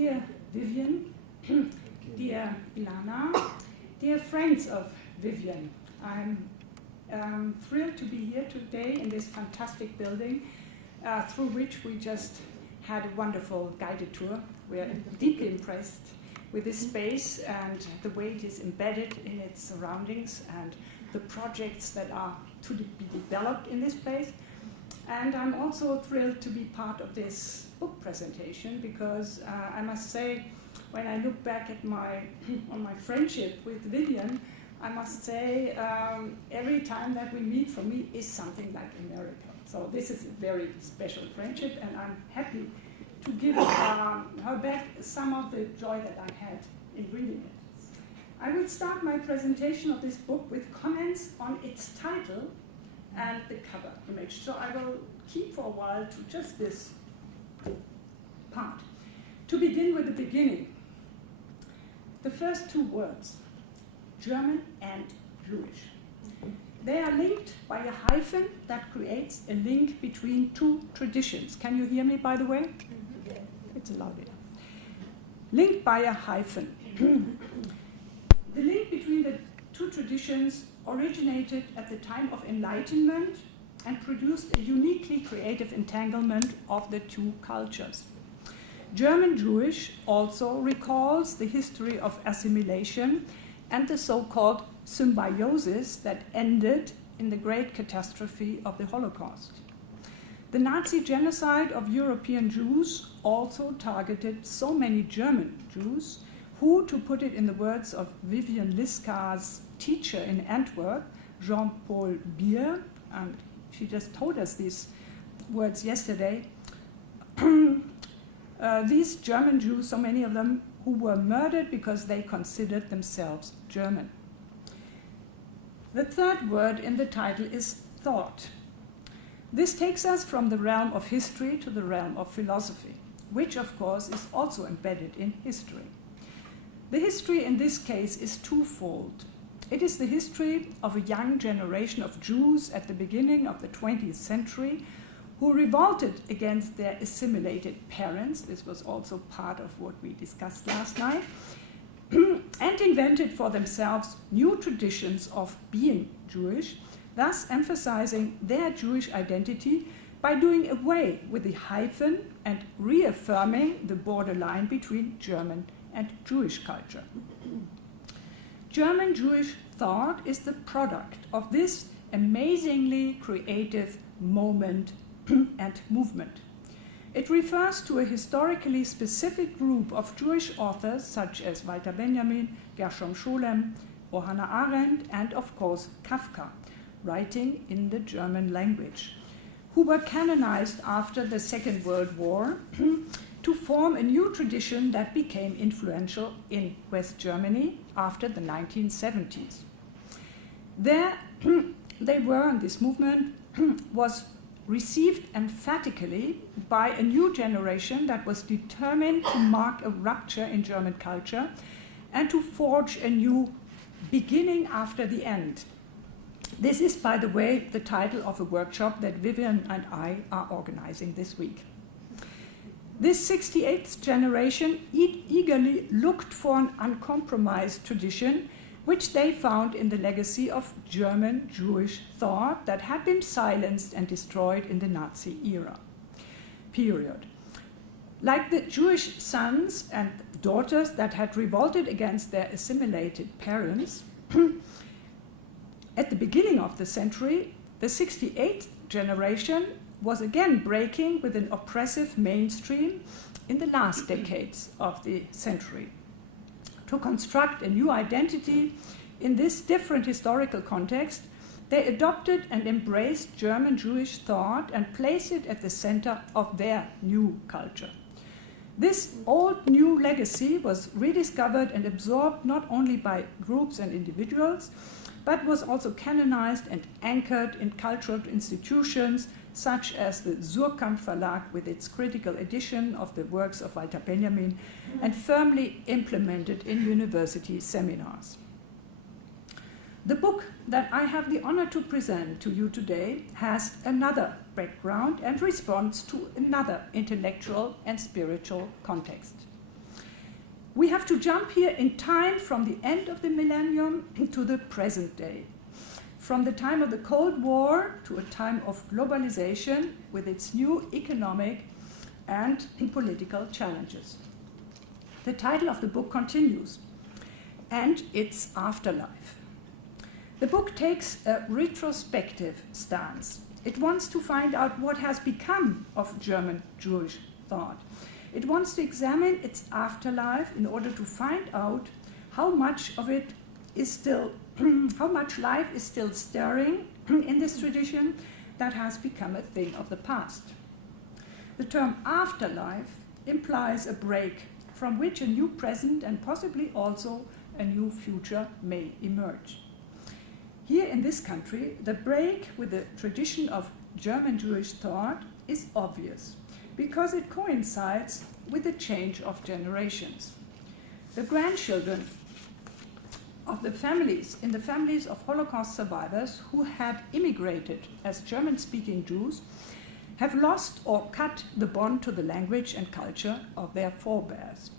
dear Vivian, dear Ilana, dear friends of Vivian, I'm thrilled to be here today in this fantastic building through which we just had a wonderful guided tour. We are deeply impressed with this space and the way it is embedded in its surroundings and the projects that are to be developed in this place. And I'm also thrilled to be part of this book presentation because I must say, when I look back at on my friendship with Vivian, I must say every time that we meet for me is something like a miracle. So this is a very special friendship, and I'm happy to give her back some of the joy that I had in reading it. I will start my presentation of this book with comments on its title and the cover image. So I will keep for a while to just this part. To begin with the beginning, the first two words, German and Jewish. They are linked by a hyphen that creates a link between two traditions. Can you hear me, by the way? Yes. It's loud enough. Linked by a hyphen. The link between the two traditions originated at the time of Enlightenment and produced a uniquely creative entanglement of the two cultures. German Jewish also recalls the history of assimilation and the so-called symbiosis that ended in the great catastrophe of the Holocaust. The Nazi genocide of European Jews also targeted so many German Jews who, to put it in the words of Vivian Liska's teacher in Antwerp, Jean-Paul Bier, and she just told us these words yesterday, these German Jews, so many of them, who were murdered because they considered themselves German. The third word in the title is thought. This takes us from the realm of history to the realm of philosophy, which of course is also embedded in history. The history in this case is twofold. It is the history of a young generation of Jews at the beginning of the 20th century who revolted against their assimilated parents. This was also part of what we discussed last night, and invented for themselves new traditions of being Jewish, thus emphasizing their Jewish identity by doing away with the hyphen and reaffirming the borderline between German and Jewish culture. German Jewish thought is the product of this amazingly creative moment and movement. It refers to a historically specific group of Jewish authors such as Walter Benjamin, Gershom Scholem, or Hannah Arendt, and of course Kafka, writing in the German language, who were canonized after the Second World War to form a new tradition that became influential in West Germany after the 1970s. There they were, and this movement was received emphatically by a new generation that was determined to mark a rupture in German culture and to forge a new beginning after the end. This is, by the way, the title of a workshop that Vivian and I are organizing this week. This 68th generation eagerly looked for an uncompromised tradition, which they found in the legacy of German Jewish thought that had been silenced and destroyed in the Nazi era. Period. Like the Jewish sons and daughters that had revolted against their assimilated parents, at the beginning of the century, the 68th generation was again breaking with an oppressive mainstream in the last decades of the century. To construct a new identity in this different historical context, they adopted and embraced German Jewish thought and placed it at the center of their new culture. This old new legacy was rediscovered and absorbed not only by groups and individuals, but was also canonized and anchored in cultural institutions such as the Surkamp Verlag with its critical edition of the works of Walter Benjamin, and firmly implemented in university seminars. The book that I have the honor to present to you today has another background and responds to another intellectual and spiritual context. We have to jump here in time from the end of the millennium to the present day, from the time of the Cold War to a time of globalization with its new economic and political challenges. The title of the book continues, and its afterlife. The book takes a retrospective stance. It wants to find out what has become of German Jewish thought. It wants to examine its afterlife in order to find out how much of it is still, how much life is still stirring in this tradition that has become a thing of the past. The term afterlife implies a break from which a new present and possibly also a new future may emerge. Here in this country, the break with the tradition of German Jewish thought is obvious because it coincides with the change of generations. The grandchildren of the families of Holocaust survivors who had immigrated as German-speaking Jews have lost or cut the bond to the language and culture of their forebears.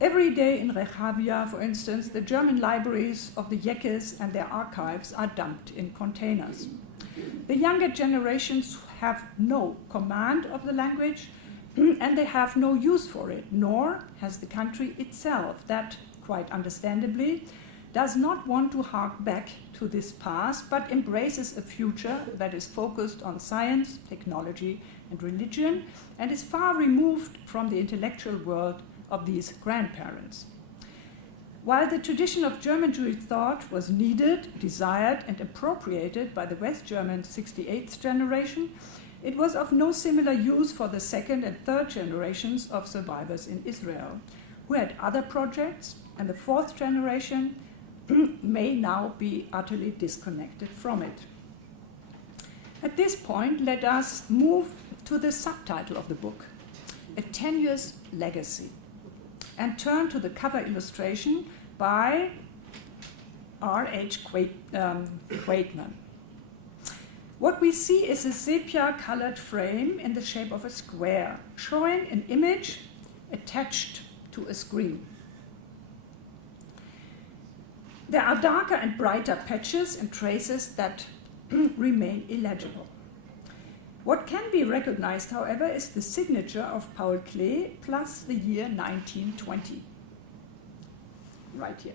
Every day in Reykjavik, for instance, the German libraries of the Yekes and their archives are dumped in containers. The younger generations have no command of the language and they have no use for it, nor has the country itself that, quite understandably, does not want to hark back to this past, but embraces a future that is focused on science, technology, and religion, and is far removed from the intellectual world of these grandparents. While the tradition of German Jewish thought was needed, desired, and appropriated by the West German 68th generation, it was of no similar use for the second and third generations of survivors in Israel, who had other projects, and the fourth generation may now be utterly disconnected from it. At this point, let us move to the subtitle of the book, A Tenuous Legacy, and turn to the cover illustration by R.H. Quaitman. What we see is a sepia-colored frame in the shape of a square, showing an image attached to a screen. There are darker and brighter patches and traces that remain illegible. What can be recognized, however, is the signature of Paul Klee plus the year 1920. Right here.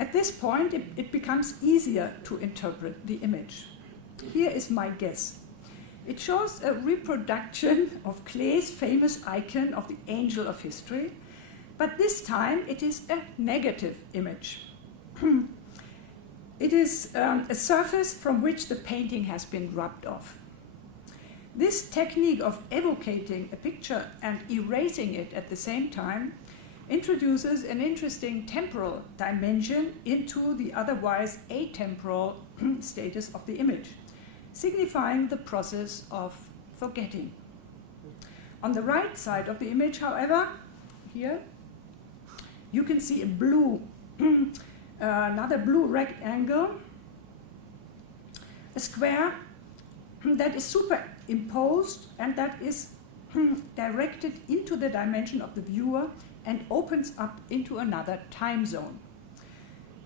At this point, it becomes easier to interpret the image. Here is my guess. It shows a reproduction of Klee's famous icon of the angel of history, but this time it is a negative image. It is a surface from which the painting has been rubbed off. This technique of evocating a picture and erasing it at the same time introduces an interesting temporal dimension into the otherwise atemporal status of the image, signifying the process of forgetting. On the right side of the image, however, here, you can see a blue, another blue rectangle, a square that is superimposed and that is directed into the dimension of the viewer and opens up into another time zone.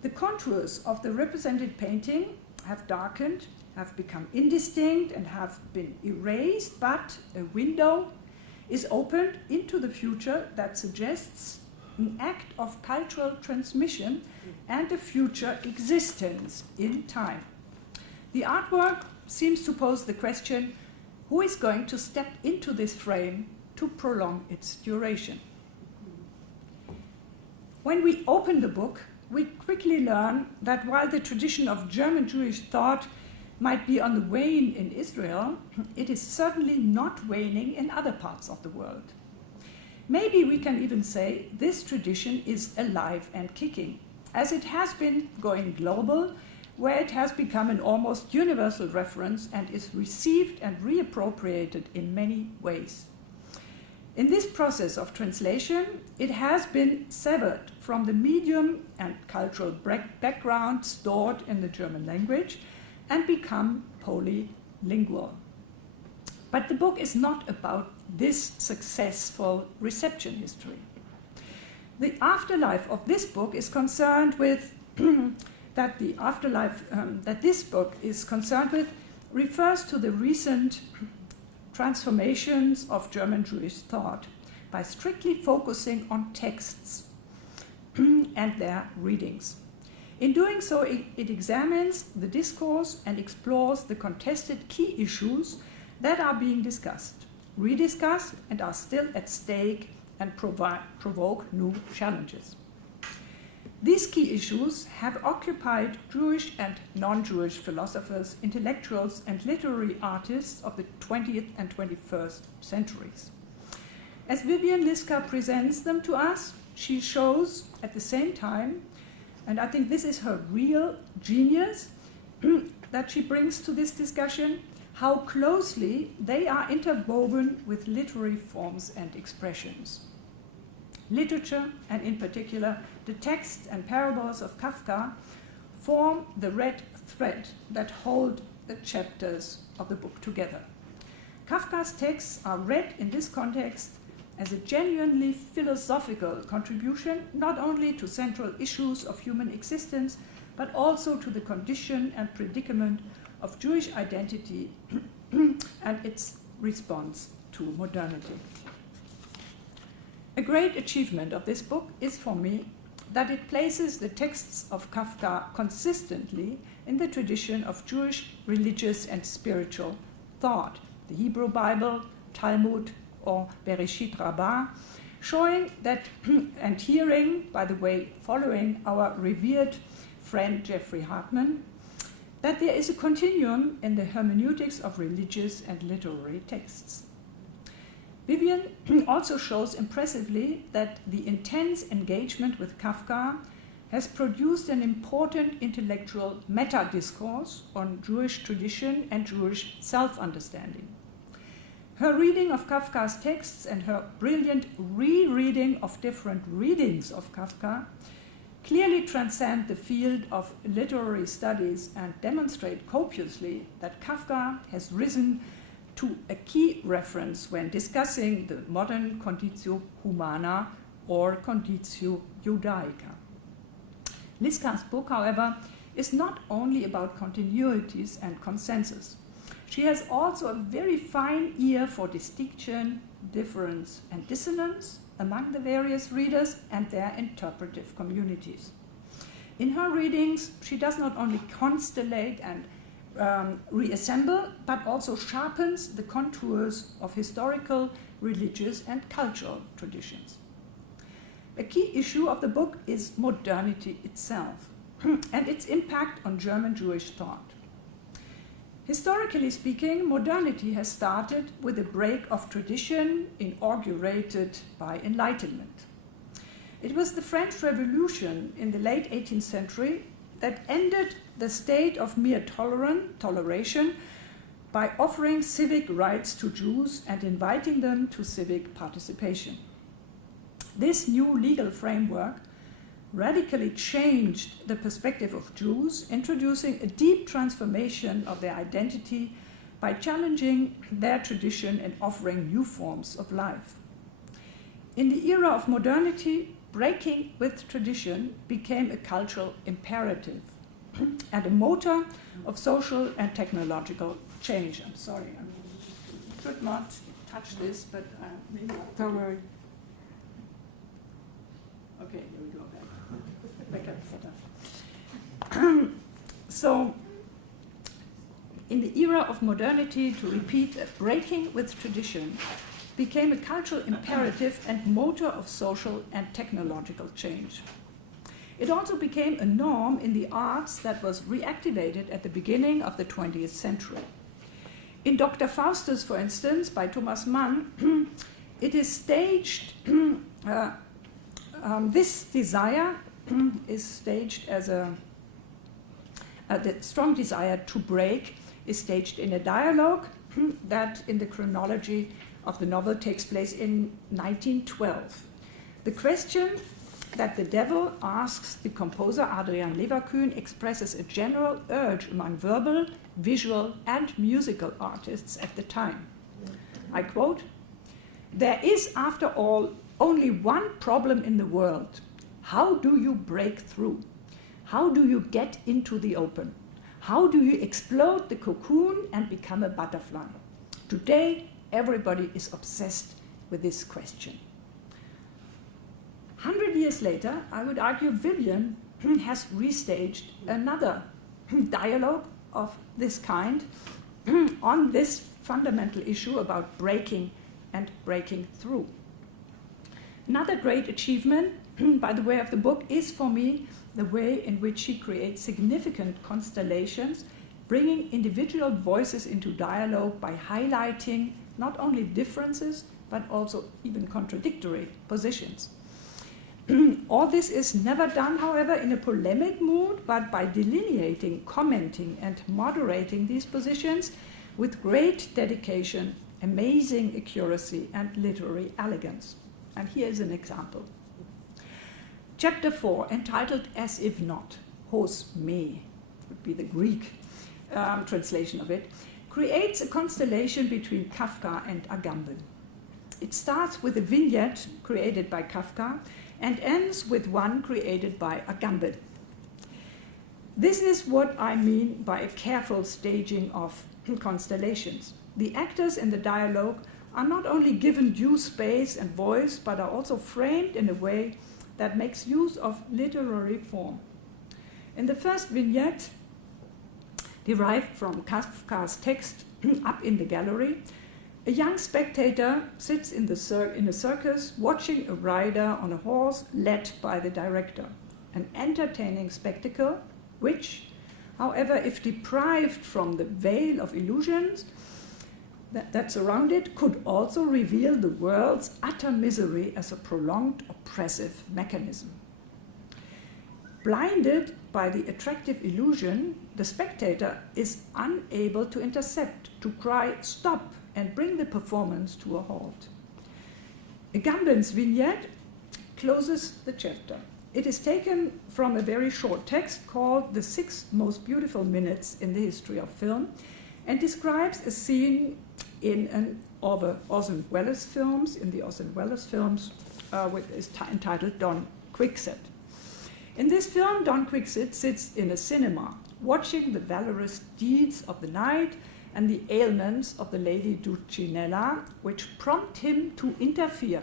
The contours of the represented painting have darkened, have become indistinct, and have been erased, but a window is opened into the future that suggests an act of cultural transmission and a future existence in time. The artwork seems to pose the question, who is going to step into this frame to prolong its duration? When we open the book, we quickly learn that while the tradition of German Jewish thought might be on the wane in Israel, it is certainly not waning in other parts of the world. Maybe we can even say this tradition is alive and kicking, as it has been going global, where it has become an almost universal reference and is received and reappropriated in many ways. In this process of translation, it has been severed from the medium and cultural background stored in the German language and become polylingual. But the book is not about this successful reception history. The afterlife of this book is concerned with that this book is concerned with refers to the recent transformations of German Jewish thought by strictly focusing on texts and their readings. In doing so, it examines the discourse and explores the contested key issues that are being discussed, rediscussed, and are still at stake and provoke new challenges. These key issues have occupied Jewish and non-Jewish philosophers, intellectuals, and literary artists of the 20th and 21st centuries. As Vivian Liska presents them to us, she shows at the same time, and I think this is her real genius that she brings to this discussion, how closely they are interwoven with literary forms and expressions. Literature, and in particular the texts and parables of Kafka, form the red thread that hold the chapters of the book together. Kafka's texts are read in this context as a genuinely philosophical contribution not only to central issues of human existence, but also to the condition and predicament of Jewish identity and its response to modernity. A great achievement of this book is for me that it places the texts of Kafka consistently in the tradition of Jewish religious and spiritual thought, the Hebrew Bible, Talmud, or Bereshit Rabbah, showing that, and hearing, by the way, following our revered friend Jeffrey Hartman, that there is a continuum in the hermeneutics of religious and literary texts. Vivian also shows impressively that the intense engagement with Kafka has produced an important intellectual meta-discourse on Jewish tradition and Jewish self-understanding. Her reading of Kafka's texts and her brilliant rereading of different readings of Kafka clearly transcend the field of literary studies and demonstrate copiously that Kafka has risen to a key reference when discussing the modern conditio humana or conditio Judaica. Liska's book, however, is not only about continuities and consensus. She has also a very fine ear for distinction, difference, and dissonance among the various readers and their interpretive communities. In her readings, she does not only constellate and reassemble, but also sharpens the contours of historical, religious, and cultural traditions. A key issue of the book is modernity itself and its impact on German Jewish thought. Historically speaking, modernity has started with a break of tradition inaugurated by Enlightenment. It was the French Revolution in the late 18th century that ended the state of mere toleration by offering civic rights to Jews and inviting them to civic participation. This new legal framework radically changed the perspective of Jews, introducing a deep transformation of their identity by challenging their tradition and offering new forms of life. In the era of modernity, breaking with tradition became a cultural imperative and a motor of social and technological change. I'm sorry, I should not touch this, but maybe don't worry. Okay, here we go back up. So, in the era of modernity, to repeat, breaking with tradition became a cultural imperative and motor of social and technological change. It also became a norm in the arts that was reactivated at the beginning of the 20th century. In Dr. Faustus, for instance, by Thomas Mann, it is staged, this desire is staged as the strong desire to break is staged in a dialogue that in the chronology of the novel takes place in 1912. The question that the devil asks the composer Adrian Leverkühn expresses a general urge among verbal, visual, and musical artists at the time. I quote, There is, after all, only one problem in the world. How do you break through? How do you get into the open? How do you explode the cocoon and become a butterfly? Today, everybody is obsessed with this question. 100 years later, I would argue Vivian has restaged another dialogue of this kind on this fundamental issue about breaking and breaking through. Another great achievement, by the way of the book, is for me the way in which she creates significant constellations, bringing individual voices into dialogue by highlighting not only differences, but also even contradictory positions. All this is never done, however, in a polemic mood, but by delineating, commenting, and moderating these positions with great dedication, amazing accuracy, and literary elegance. And here is an example. Chapter 4, entitled As If Not, Hos Me, would be the Greek translation of it, creates a constellation between Kafka and Agamben. It starts with a vignette created by Kafka and ends with one created by Agamben. This is what I mean by a careful staging of constellations. The actors in the dialogue are not only given due space and voice, but are also framed in a way that makes use of literary form. In the first vignette, derived from Kafka's text Up in the Gallery, a young spectator sits in a circus watching a rider on a horse led by the director, an entertaining spectacle which, however, if deprived from the veil of illusions that surround it, could also reveal the world's utter misery as a prolonged oppressive mechanism. Blinded by the attractive illusion, the spectator is unable to intercept, to cry stop, and bring the performance to a halt. Agamben's vignette closes the chapter. It is taken from a very short text called The 6 Most Beautiful Minutes in the History of Film, and describes a scene in an Orson Welles films, entitled Don Quixote. In this film, Don Quixote sits in a cinema, watching the valorous deeds of the knight and the ailments of the Lady Dulcinella, which prompt him to interfere,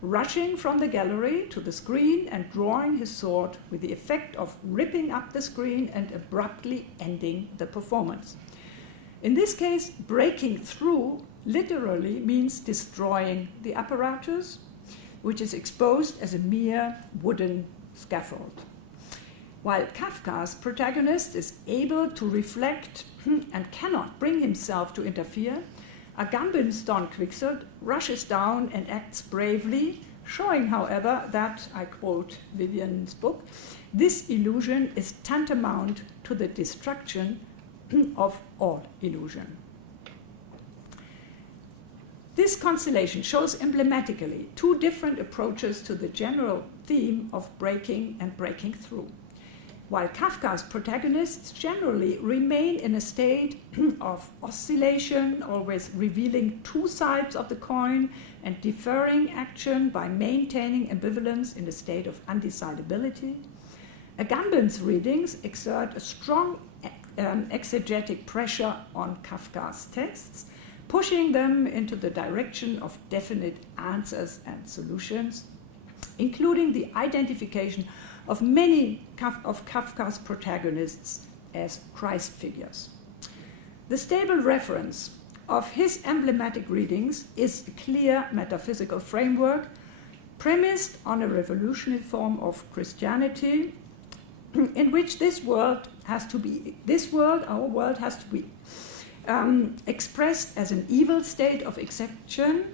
rushing from the gallery to the screen and drawing his sword with the effect of ripping up the screen and abruptly ending the performance. In this case, breaking through literally means destroying the apparatus, which is exposed as a mere wooden scaffold. While Kafka's protagonist is able to reflect and cannot bring himself to interfere, Agamben's Don Quixote rushes down and acts bravely, showing, however, that, I quote Vivian's book, this illusion is tantamount to the destruction of all illusion. This constellation shows emblematically two different approaches to the general theme of breaking and breaking through. While Kafka's protagonists generally remain in a state of oscillation, always revealing two sides of the coin and deferring action by maintaining ambivalence in a state of undecidability, Agamben's readings exert a strong exegetic pressure on Kafka's texts, pushing them into the direction of definite answers and solutions, including the identification of many of Kafka's protagonists as Christ figures. The stable reference of his emblematic readings is a clear metaphysical framework premised on a revolutionary form of Christianity in which our world has to be expressed as an evil state of exception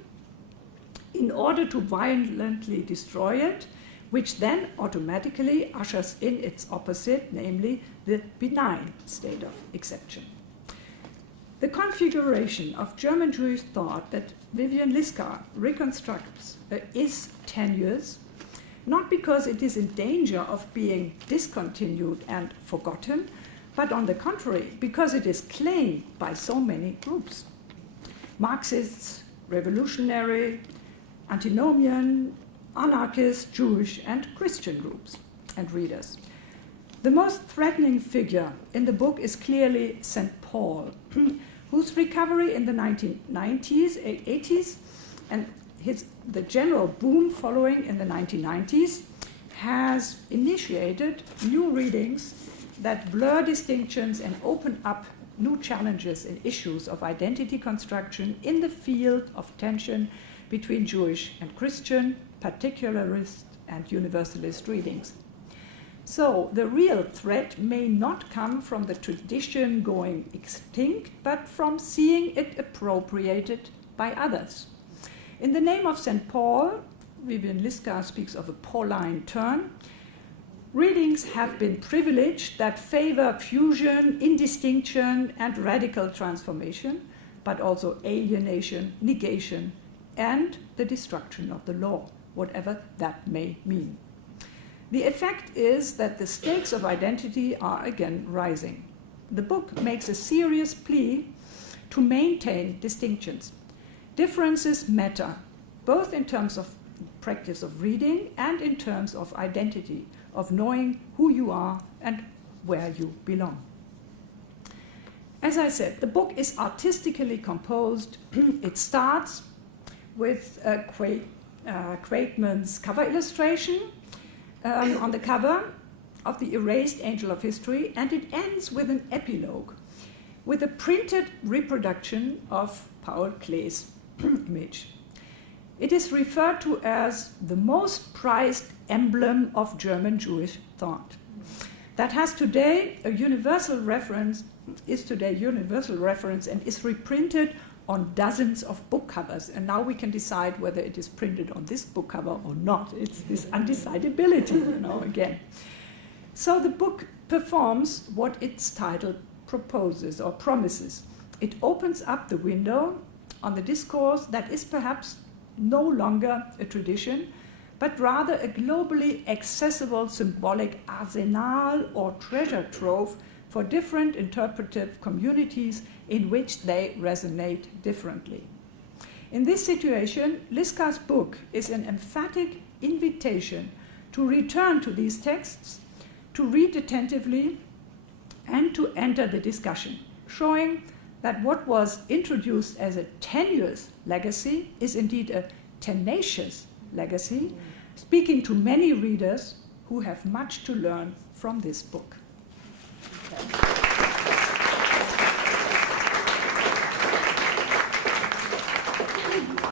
in order to violently destroy it, which then automatically ushers in its opposite, namely the benign state of exception. The configuration of German Jewish thought that Vivian Liska reconstructs is tenuous, not because it is in danger of being discontinued and forgotten, but on the contrary, because it is claimed by so many groups. Marxists, revolutionary, antinomian, anarchist, Jewish, and Christian groups and readers. The most threatening figure in the book is clearly St. Paul, whose recovery in the 1990s, 80s, and the general boom following in the 1990s has initiated new readings that blur distinctions and open up new challenges and issues of identity construction in the field of tension between Jewish and Christian, particularist and universalist readings. So the real threat may not come from the tradition going extinct, but from seeing it appropriated by others. In the name of St. Paul, Vivian Liska speaks of a Pauline turn. Readings have been privileged that favor fusion, indistinction, and radical transformation, but also alienation, negation, and the destruction of the law, whatever that may mean. The effect is that the stakes of identity are again rising. The book makes a serious plea to maintain distinctions. Differences matter, both in terms of practice of reading and in terms of identity, of knowing who you are and where you belong. As I said, the book is artistically composed. It starts with Quaitman's cover illustration on the cover of the erased Angel of History, and it ends with an epilogue, with a printed reproduction of Paul Klee's image. It is referred to as the most prized emblem of German Jewish thought. That has today a universal reference, and is reprinted on dozens of book covers. And now we can decide whether it is printed on this book cover or not. It's this undecidability, again. So the book performs what its title proposes or promises. It opens up the window on the discourse that is perhaps no longer a tradition, but rather a globally accessible symbolic arsenal or treasure trove for different interpretive communities in which they resonate differently. In this situation, Liska's book is an emphatic invitation to return to these texts, to read attentively, and to enter the discussion, showing that what was introduced as a tenuous legacy is indeed a tenacious legacy, speaking to many readers who have much to learn from this book. Okay.